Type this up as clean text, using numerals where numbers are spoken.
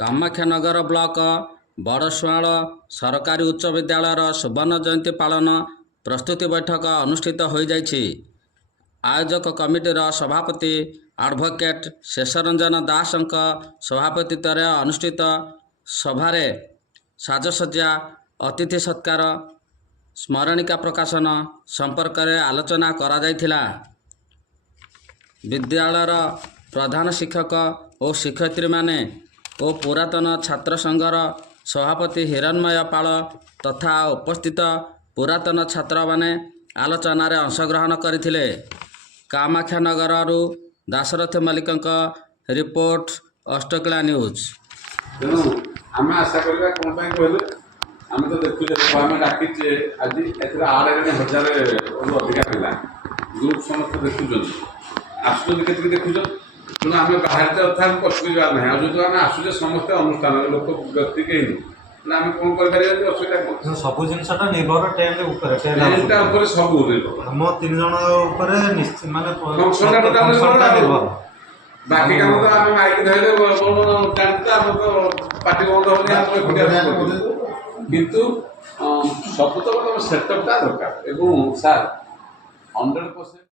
Kamakhyanagar block ବଡ଼ଶୁଆଳ ସରକାରୀ ଉଚ୍ଚ ବିଦ୍ୟାଳୟର ସୁବର୍ଣ୍ଣ ଜୟନ୍ତୀ ପାଳନ ପ୍ରସ୍ତୁତି ବୈଠକ ଅନୁଷ୍ଠିତ ହୋଇଯାଇଛି। ଆୟୋଜକ କମିଟିର ସଭାପତି ଆଡଭୋକେଟ୍ ଶେଷରଞ୍ଜନ ଦାସଙ୍କ ସଭାପତିତ୍ୱରେ ଅନୁଷ୍ଠିତ ସଭାରେ ସାଜସଜ୍ଜା, ଅତିଥି ସତ୍କାର, ସ୍ମରଣିକା ପ୍ରକାଶନ ସମ୍ପର୍କରେ ଆଲୋଚନା କରାଯାଇଥିଲା। ବିଦ୍ୟାଳୟର ପ୍ରଧାନ ଶିକ୍ଷକ ଓ ଶିକ୍ଷୟିତ୍ରୀମାନେ ଓ ପୁରାତନ ଛାତ୍ର ସଂଘର ସଭାପତି ହିରଣ୍ମୟ ପାଳ ତଥା ଉପସ୍ଥିତ ପୁରାତନ ଛାତ୍ରମାନେ ଆଲୋଚନାରେ ଅଂଶଗ୍ରହଣ କରିଥିଲେ। କାମାକ୍ଷାନଗରରୁ ଦାଶରଥି ମଲ୍ଲିକଙ୍କ ରିପୋର୍ଟ, ଅଷ୍ଟକିଳା ନ୍ୟୁଜ୍। ତେଣୁ ଆମେ ଆଶା କରିବା କ'ଣ ପାଇଁ କହିଲେ, ଆମେ ତ ଦେଖୁଛେ, ଆମେ ଡାକିଛେ ଆଜି ଏଥିରେ 8,000ରୁ ଅଧିକା ପିଲା ଗ୍ରୁପ୍ ସମସ୍ତେ ଦେଖୁଛନ୍ତି, ଆସୁଛନ୍ତି, କେତିକି ଦେଖୁଛ। ତେଣୁ ଆମେ ବାହାରେ କଥା ଆମେ ପଶିକି ଯିବାର ନାହିଁ। ଆଉ ଯେହେତୁ ଆମେ ଆସୁଛେ ସମସ୍ତେ ଅନୁଷ୍ଠାନରେ ଲୋକ ବ୍ୟକ୍ତି କେହି ନୁହଁ, ତେଣୁ ଆମେ କ'ଣ କରିପାରିବା ଯେ ଅସୁବିଧା କ'ଣ? ସବୁ ଜିନିଷଟା ନିର୍ଭର ଟେଣ୍ଟ ଉପରେ, ଟେଣ୍ଟଟା ଉପରେ ସବୁ ନିର୍ଭର। ଆମ 3 ଜଣ ଉପରେ ମାନେ ଫଙ୍କସନ୍ଟା ନିର୍ଭର। ବାକି କାମ ତ ଆମେ ମାଇକି ଧରିଲେ ଜାଣିଛେ, ଆମର ତ ପାଟି ବନ୍ଦ ହେଉନି, ଆମର ଏକୁଟିଆ କିନ୍ତୁ ସବୁତକ ତମ ସେଟଅପ୍ଟା ଦରକାର। ଏବଂ ସାର୍ 100%